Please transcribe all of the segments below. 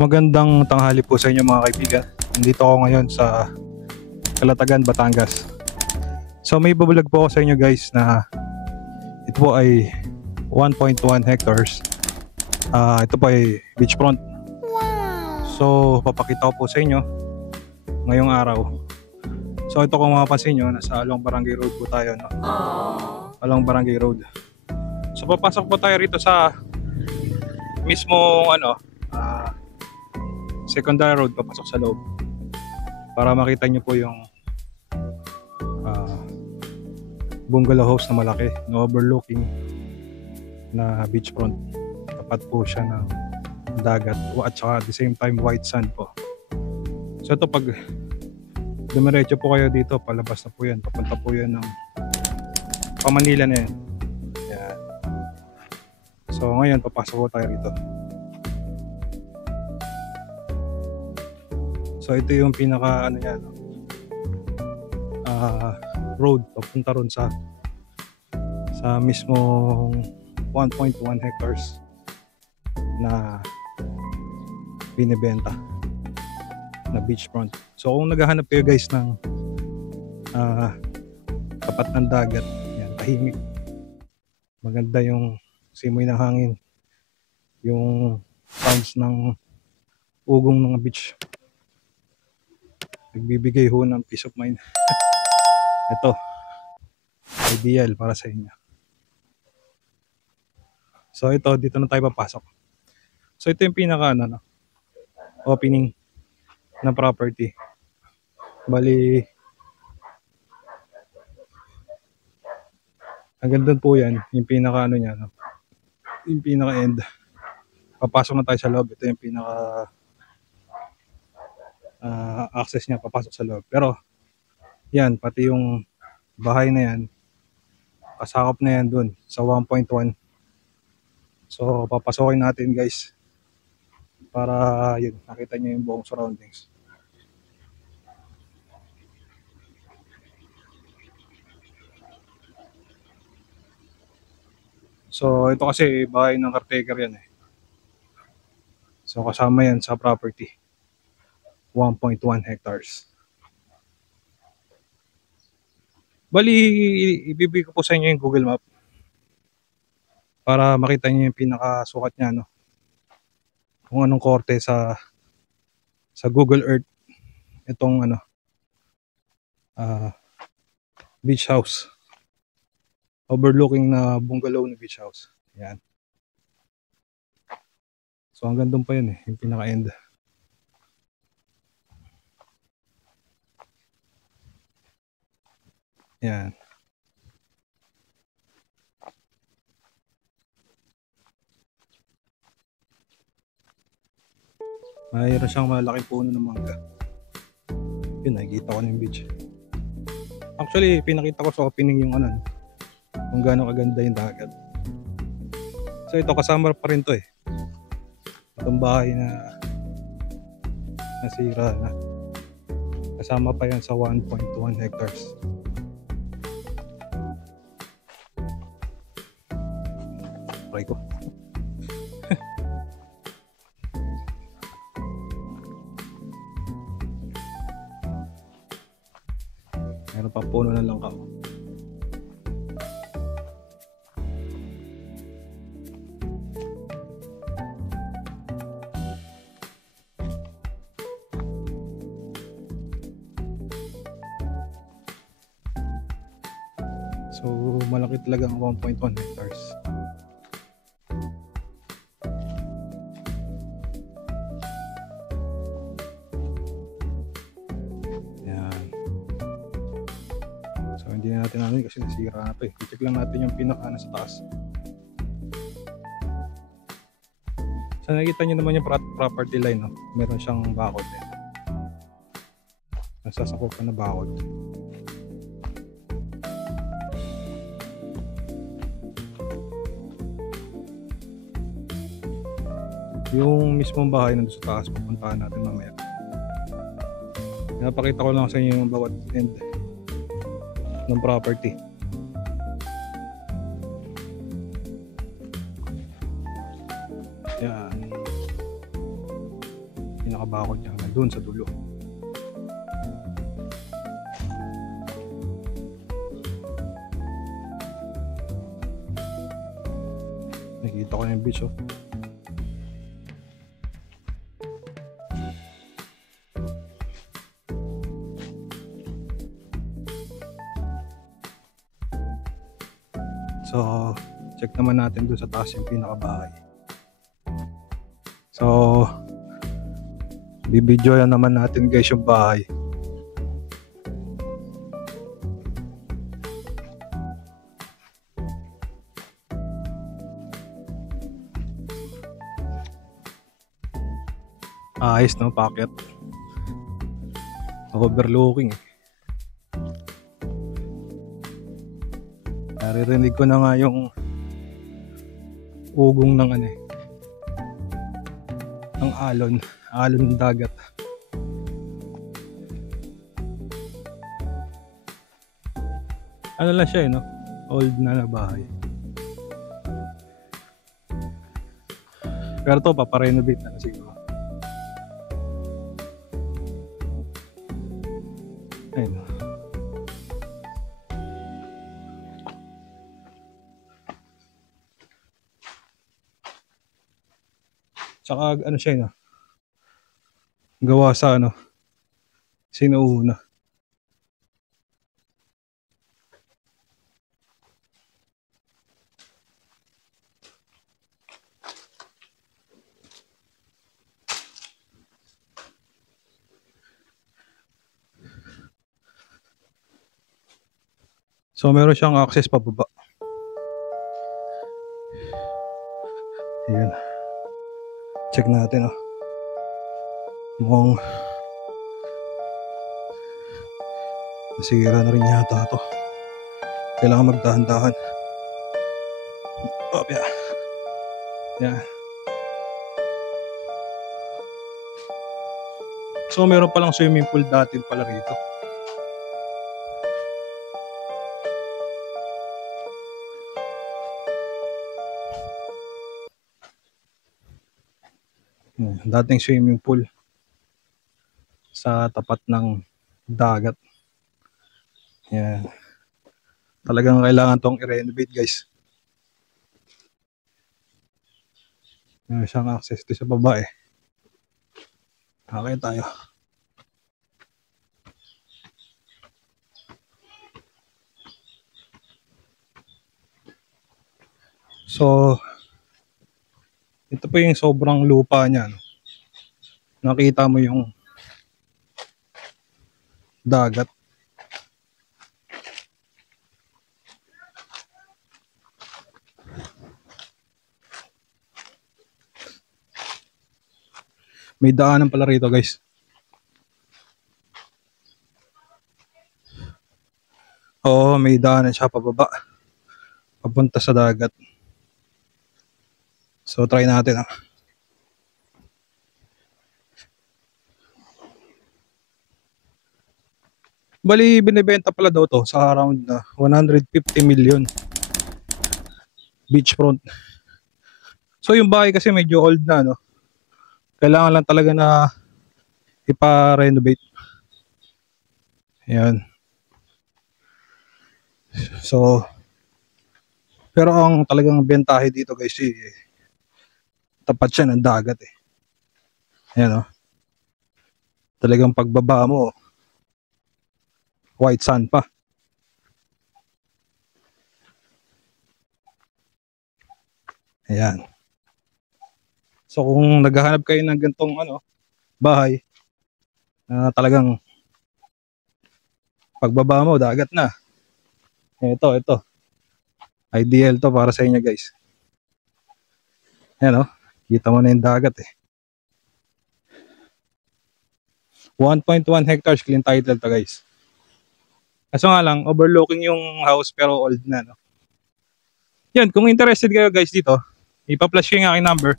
Magandang tanghali po sa inyo mga kaibigan. Nandito ako ngayon sa Calatagan, Batangas. So may babulag po ako sa inyo guys na ito po ay 1.1 hectares. Ito po ay beachfront. So papakita ko po sa inyo ngayong araw. So ito kung mapapansin nyo, nasa Along Barangay Road po tayo, no? Along Barangay Road. So papasok po tayo rito sa mismong secondary road, papasok sa loob para makita nyo po yung bungalow house na malaki na overlooking na beachfront. Tapat po siya ng dagat at saka at the same time white sand po. So ito, pag dumiretso po kayo dito, palabas na po yan, papunta po yan ng Pamanila na yan. Yan. So ngayon papasok po tayo rito. So ito yung pinaka road papunta ron sa mismong 1.1 hectares na binibenta na beachfront. So kung naghahanap kayo guys ng tapat ng dagat, yan, tahimik, maganda yung simoy ng hangin, yung sounds ng ugong ng beach, nagbibigay ho ng peace of mind. Ito, ideal para sa inyo. So ito, dito na tayo papasok. So ito yung pinaka opening ng property. Bali, hanggang doon po yan, yung pinaka niya, yung pinaka end. Papasok na tayo sa loob. Ito yung pinaka access niya, papasok sa loob. Pero yan, pati yung bahay na yan, kasakop na yan dun sa 1.1. So papasokin natin guys para yun, nakita nyo yung buong surroundings. So ito kasi bahay ng caretaker yan eh. So kasama yan sa property, 1.1 hectares. Bali, ibibigay ko po sa inyo yung Google Map para makita niyo yung pinakasukat niya, no? Kung anong korte sa Google Earth itong beach house, overlooking na bungalow na beach house. Yan. So hanggang doon pa yun eh, yung pinaka end. Yan. Mayroon siyang malaking puno ng mangga. Yun, nakikita ko na yung beach. Actually, pinakita ko sa opening yung kung gaano kaganda yung dagat. So ito, kasama pa rin to eh. Itong bahay na nasira na. Kasama pa yan sa 1.1 hectares. Try ko. Meron pa puno na lang ako. So malaki talaga ang 1.1 hectares. Hindi na natin kasi nasira na ito eh. I-check lang natin yung pinaka sa taas. So nakikita nyo naman yung property line, no? Meron siyang bakod eh. Nasasakupan na bakod. Yung mismong bahay nandun sa taas, pupuntahan natin mamaya. Napakita ko lang sa inyo yung bawat end ng property. Yan. Pinakabakod niya nandun sa dulo. Nakikita ko yung beach, oh. So, check naman natin doon sa taas yung pinakabahay. So, bibidyoyan naman natin guys yung bahay. Ayos, no? Packet. Overlooking. Naririnig ko na nga yung ugong ng ng alon ng dagat. Ano lang siya, no? Old na bahay. Pero to, paparenovate na siguro. Ayun. Tsaka siya, no? Gawa sa sinuuna. So meron siyang access pababa. Ayan. Check natin, oh. Mukhang nasira na rin yata ito. Kailangan magdahan-dahan. Oh, yeah. Yeah. So meron palang swimming pool dati pala rito. Dating swimming pool sa tapat ng dagat. Yan. Talagang kailangan tong i-renovate, guys. Meron siyang access to sa baba, eh. Okay tayo. So ito po yung sobrang lupa niya, no? Nakita mo yung dagat. May daanan pala rito, guys. Oo, may daanan siya pababa. Papunta sa dagat. So try natin, ah. Bali, binibenta pala daw to sa around 150 million. Beachfront. So yung bahay kasi medyo old na, no? Kailangan lang talaga na ipa-renovate. Ayan. So, pero ang talagang bentahe dito, guys, tapat siya ng dagat, eh. Ayan, oh. Talagang pagbaba mo, white sand pa. Ayan. So kung naghahanap kayo ng ganitong bahay na talagang pagbaba mo dagat na. Ito. Ideal to para sa inyo, guys. Ayan, oh. Kita mo na yung dagat, eh. 1.1 hectares clean title to, guys. Kaso nga lang, overlooking yung house pero old na, no? Yan, kung interested kayo, guys, dito, ipa-flash ko yung aking number.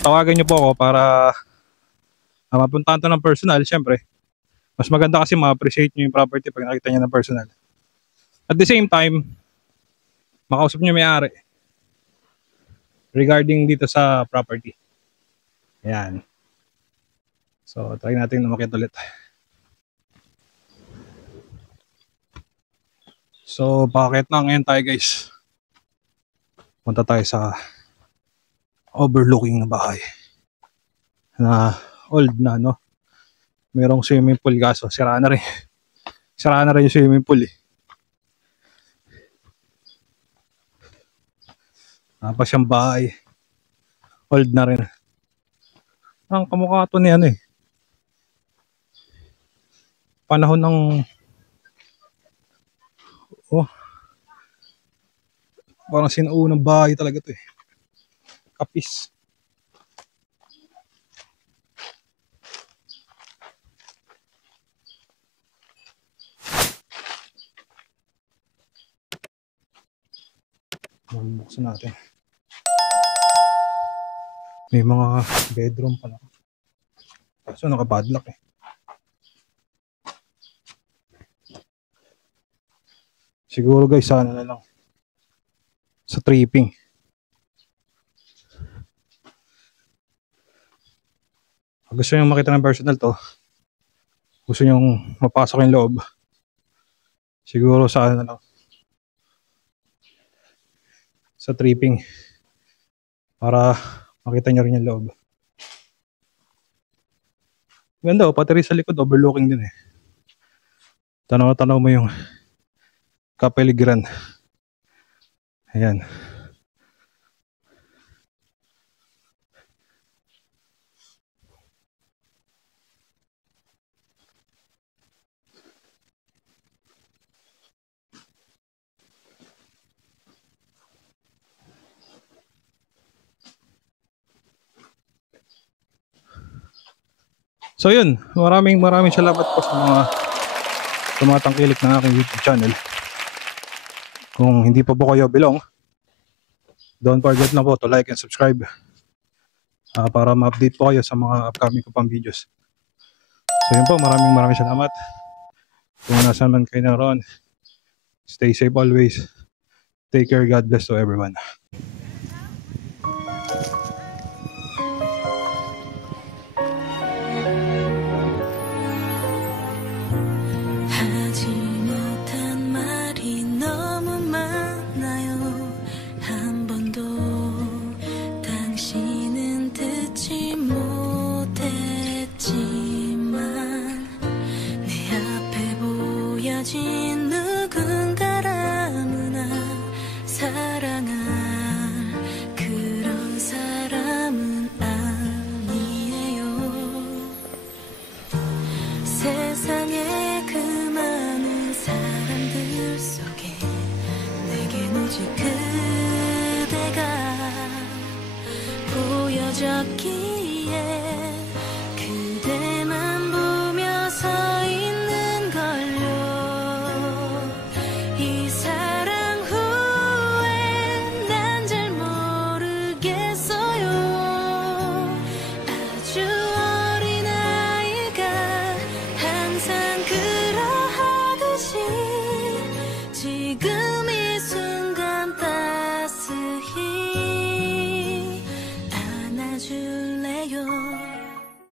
Tawagan nyo po ako para mapuntahan to ng personal, syempre. Mas maganda kasi ma-appreciate nyo yung property pag nakita nyo ng personal. At the same time, makausap nyo may-ari regarding dito sa property. Ayan. So, try natin umakyat ulit. So, bakit na ngayon tayo guys? Punta tayo sa overlooking na bahay. Na old na, no? Merong swimming pool kaso, sira na rin. Sira na rin yung swimming pool eh. Tapos yung bahay, old na rin. Ang kamukha ito ni ano eh. Panahon ng parang sinuunang bahay talaga ito eh. Kapis. Buksan natin. May mga bedroom pala. Kaso naka-padlock eh. Siguro guys, sana na lang sa tripping. Pag gusto nyo makita ng personal to, gusto nyo mapasok yung loob, siguro sana na lang sa tripping para makita nyo rin yung loob. Ganda pati rin sa likod, overlooking din eh. Tanaw-tanaw mo yung kapaligiran. Ayan. So yun, maraming salamat po sa mga tumatangkilik ng aking YouTube channel. Kung hindi pa po kayo belong, don't forget na po to like and subscribe para ma-update po kayo sa mga upcoming ko pang videos. So yun po, maraming salamat. Kung nasaan man kayo naroon, stay safe always. Take care, God bless to everyone. 누군가라무나 사랑할 그런 사람은 아니에요. 세상에 그 많은 사람들 속에 내겐 오직 그대가 보여졌기